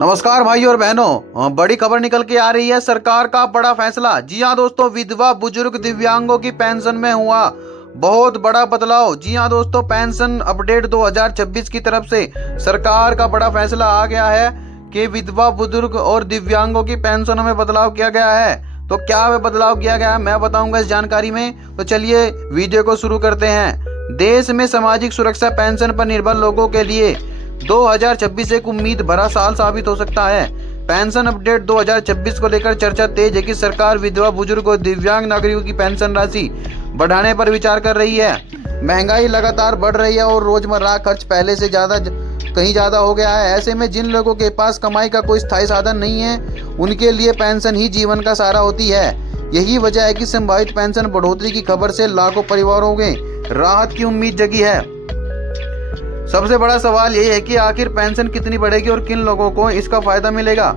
नमस्कार भाई और बहनों, बड़ी खबर निकल के आ रही है। सरकार का बड़ा फैसला। जी हाँ दोस्तों, विधवा बुजुर्ग दिव्यांगों की पेंशन में हुआ बहुत बड़ा बदलाव। जी हाँ दोस्तों, पेंशन अपडेट 2026 की तरफ से सरकार का बड़ा फैसला आ गया है कि विधवा बुजुर्ग और दिव्यांगों की पेंशनों में बदलाव किया गया है। तो क्या वह बदलाव किया गया है, मैं बताऊंगा इस जानकारी में। तो चलिए वीडियो को शुरू करते हैं। देश में सामाजिक सुरक्षा पेंशन पर निर्भर लोगों के लिए 2026 एक उम्मीद भरा साल साबित हो सकता है। पेंशन अपडेट 2026 को लेकर चर्चा तेज है कि सरकार विधवा बुजुर्ग और दिव्यांग नागरिकों की पेंशन राशि बढ़ाने पर विचार कर रही है। महंगाई लगातार बढ़ रही है और रोजमर्रा खर्च पहले से कहीं ज्यादा हो गया है। ऐसे में जिन लोगों के पास कमाई का कोई स्थायी साधन नहीं है, उनके लिए पेंशन ही जीवन का सहारा होती है। यही वजह है कि संभावित पेंशन बढ़ोतरी की खबर से लाखों परिवारों में राहत की उम्मीद जगी है। सबसे बड़ा सवाल ये है कि आखिर पेंशन कितनी बढ़ेगी और किन लोगों को इसका फायदा मिलेगा।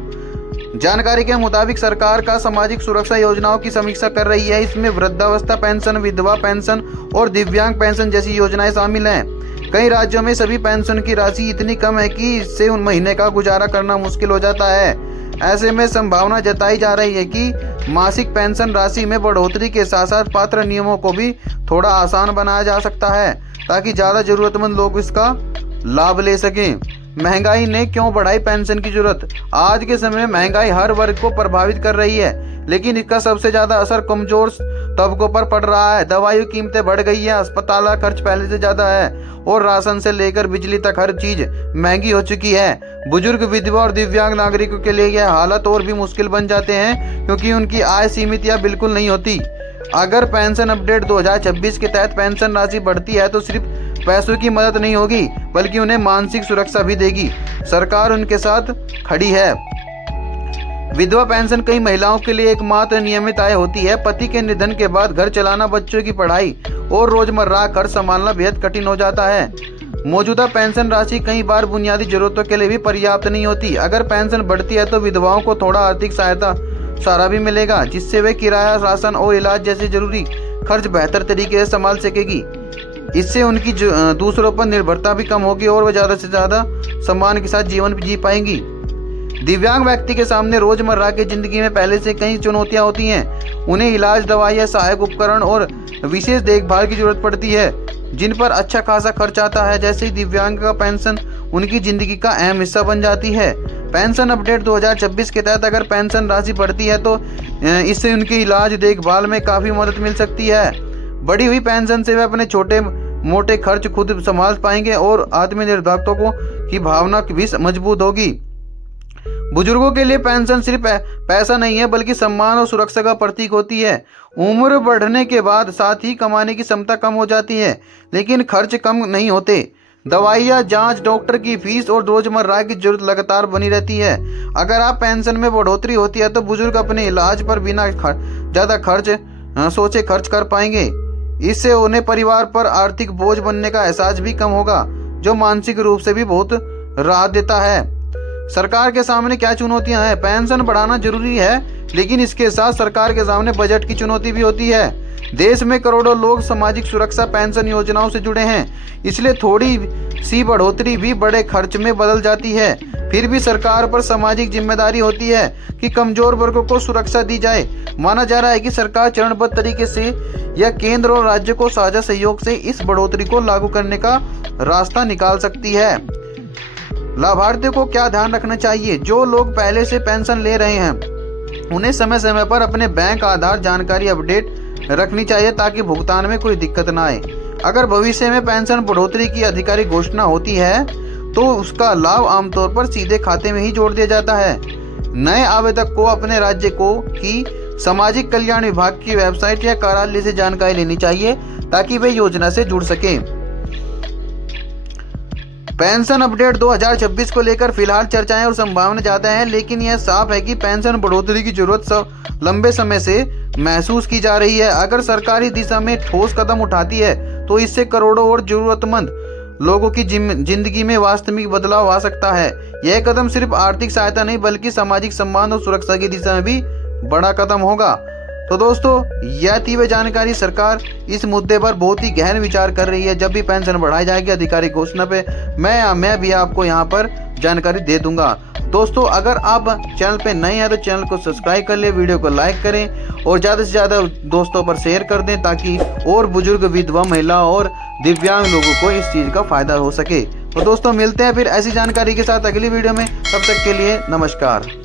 जानकारी के मुताबिक सरकार का सामाजिक सुरक्षा योजनाओं की समीक्षा कर रही है। इसमें वृद्धावस्था पेंशन, विधवा पेंशन और दिव्यांग पेंशन जैसी योजनाएं शामिल हैं। कई राज्यों में सभी पेंशन की राशि इतनी कम है कि इससे उन महीने का गुजारा करना मुश्किल हो जाता है। ऐसे में संभावना जताई जा रही है कि मासिक पेंशन राशि में बढ़ोतरी के साथ साथ पात्र नियमों को भी थोड़ा आसान बनाया जा सकता है, ताकि ज़्यादा ज़रूरतमंद लोग इसका लाभ ले सकें। महंगाई ने क्यों बढ़ाई पेंशन की जरूरत। आज के समय में महंगाई हर वर्ग को प्रभावित कर रही है, लेकिन इसका सबसे ज़्यादा असर कमजोर तबकों पर पड़ रहा है। दवाइयों की कीमतें बढ़ गई है, अस्पताल का खर्च पहले से ज़्यादा है और राशन से लेकर बिजली तक हर चीज़ महंगी हो चुकी है। बुजुर्ग, विधवा और दिव्यांग नागरिकों के लिए यह हालत और भी मुश्किल बन जाते हैं, क्योंकि उनकी आय सीमित या बिल्कुल नहीं होती। अगर पेंशन अपडेट 2026 के तहत पेंशन राशि बढ़ती है तो सिर्फ पैसों की मदद नहीं होगी, बल्कि उन्हें मानसिक सुरक्षा भी देगी। सरकार उनके साथ खड़ी है। विधवा पेंशन कई महिलाओं के लिए एकमात्र नियमित आय होती है। पति के निधन के बाद घर चलाना, बच्चों की पढ़ाई और रोजमर्रा खर्च संभालना बेहद कठिन हो जाता है। मौजूदा पेंशन राशि कई बार बुनियादी जरूरतों के लिए भी पर्याप्त नहीं होती। अगर पेंशन बढ़ती है तो विधवाओं को थोड़ा आर्थिक सहारा भी मिलेगा, जिससे वे किराया, राशन और इलाज जैसे जरूरी खर्च बेहतर तरीके से संभाल सकेगी। इससे उनकी दूसरों पर निर्भरता भी कम होगी और वह ज़्यादा से ज़्यादा सम्मान के साथ जीवन जी पाएंगी। दिव्यांग व्यक्ति के सामने रोजमर्रा की जिंदगी में पहले से कई चुनौतियां होती हैं। उन्हें इलाज, दवाइयाँ, सहायक उपकरण और विशेष देखभाल की जरूरत पड़ती है, जिन पर अच्छा खासा खर्च आता है। जैसे ही दिव्यांग का पेंशन उनकी जिंदगी का अहम हिस्सा बन जाती है। पेंशन अपडेट 2026 के तहत अगर पेंशन राशि बढ़ती है तो इससे उनके इलाज, देखभाल में काफ़ी मदद मिल सकती है। बढ़ी हुई पेंशन से वे अपने छोटे मोटे खर्च खुद संभाल पाएंगे और आत्मनिर्भरता की भावना भी मजबूत होगी। बुजुर्गों के लिए पेंशन सिर्फ पैसा नहीं है, बल्कि सम्मान और सुरक्षा का प्रतीक होती है। उम्र बढ़ने के बाद साथ ही कमाने की क्षमता कम हो जाती है, लेकिन खर्च कम नहीं होते। दवाइयाँ, जांच, डॉक्टर की फीस और रोजमर्रा की जरूरत लगातार बनी रहती है। अगर आप पेंशन में बढ़ोतरी होती है तो बुजुर्ग अपने इलाज पर बिना ज़्यादा सोचे खर्च कर पाएंगे। इससे उन्हें परिवार पर आर्थिक बोझ बनने का एहसास भी कम होगा, जो मानसिक रूप से भी बहुत राहत देता है। सरकार के सामने क्या चुनौतियां हैं। पेंशन बढ़ाना जरूरी है, लेकिन इसके साथ सरकार के सामने बजट की चुनौती भी होती है। देश में करोड़ों लोग सामाजिक सुरक्षा पेंशन योजनाओं से जुड़े हैं, इसलिए थोड़ी सी बढ़ोतरी भी बड़े खर्च में बदल जाती है। फिर भी सरकार पर सामाजिक जिम्मेदारी होती है कि कमजोर वर्गों को सुरक्षा दी जाए। माना जा रहा है कि सरकार चरणबद्ध तरीके से या केंद्र और राज्य को साझा सहयोग से इस बढ़ोतरी को लागू करने का रास्ता निकाल सकती है। लाभार्थियों को क्या ध्यान रखना चाहिए। जो लोग पहले से पेंशन ले रहे हैं, उन्हें समय समय पर अपने बैंक आधार जानकारी अपडेट रखनी चाहिए, ताकि भुगतान में कोई दिक्कत ना आए। अगर भविष्य में पेंशन बढ़ोतरी की आधिकारिक घोषणा होती है तो उसका लाभ आमतौर पर सीधे खाते में ही जोड़ दिया जाता है। नए आवेदक को अपने राज्य की सामाजिक कल्याण विभाग की वेबसाइट या कार्यालय से जानकारी लेनी चाहिए, ताकि वे योजना से जुड़ सकें। पेंशन अपडेट 2026 को लेकर फिलहाल चर्चाएं और संभावना ज़्यादा है, लेकिन यह साफ है कि पेंशन बढ़ोतरी की जरूरत लंबे समय से महसूस की जा रही है। अगर सरकारी दिशा में ठोस कदम उठाती है तो इससे करोड़ों और जरूरतमंद लोगों की जिंदगी में वास्तविक बदलाव आ सकता है। यह कदम सिर्फ आर्थिक सहायता नहीं, बल्कि सामाजिक सम्मान और सुरक्षा की दिशा में भी बड़ा कदम होगा। तो दोस्तों, यह थी वह जानकारी। सरकार इस मुद्दे पर बहुत ही गहन विचार कर रही है। जब भी पेंशन बढ़ाई जाएगी आधिकारिक घोषणा पे मैं भी आपको यहाँ पर जानकारी दे दूंगा। दोस्तों अगर आप चैनल पे नए हैं तो चैनल को सब्सक्राइब कर ले, वीडियो को लाइक करें और ज़्यादा से ज़्यादा दोस्तों पर शेयर कर दें ताकि और बुजुर्ग, विधवा महिला और दिव्यांग लोगों को इस चीज़ का फ़ायदा हो सके। तो दोस्तों मिलते हैं फिर ऐसी जानकारी के साथ अगली वीडियो में, तब तक के लिए नमस्कार।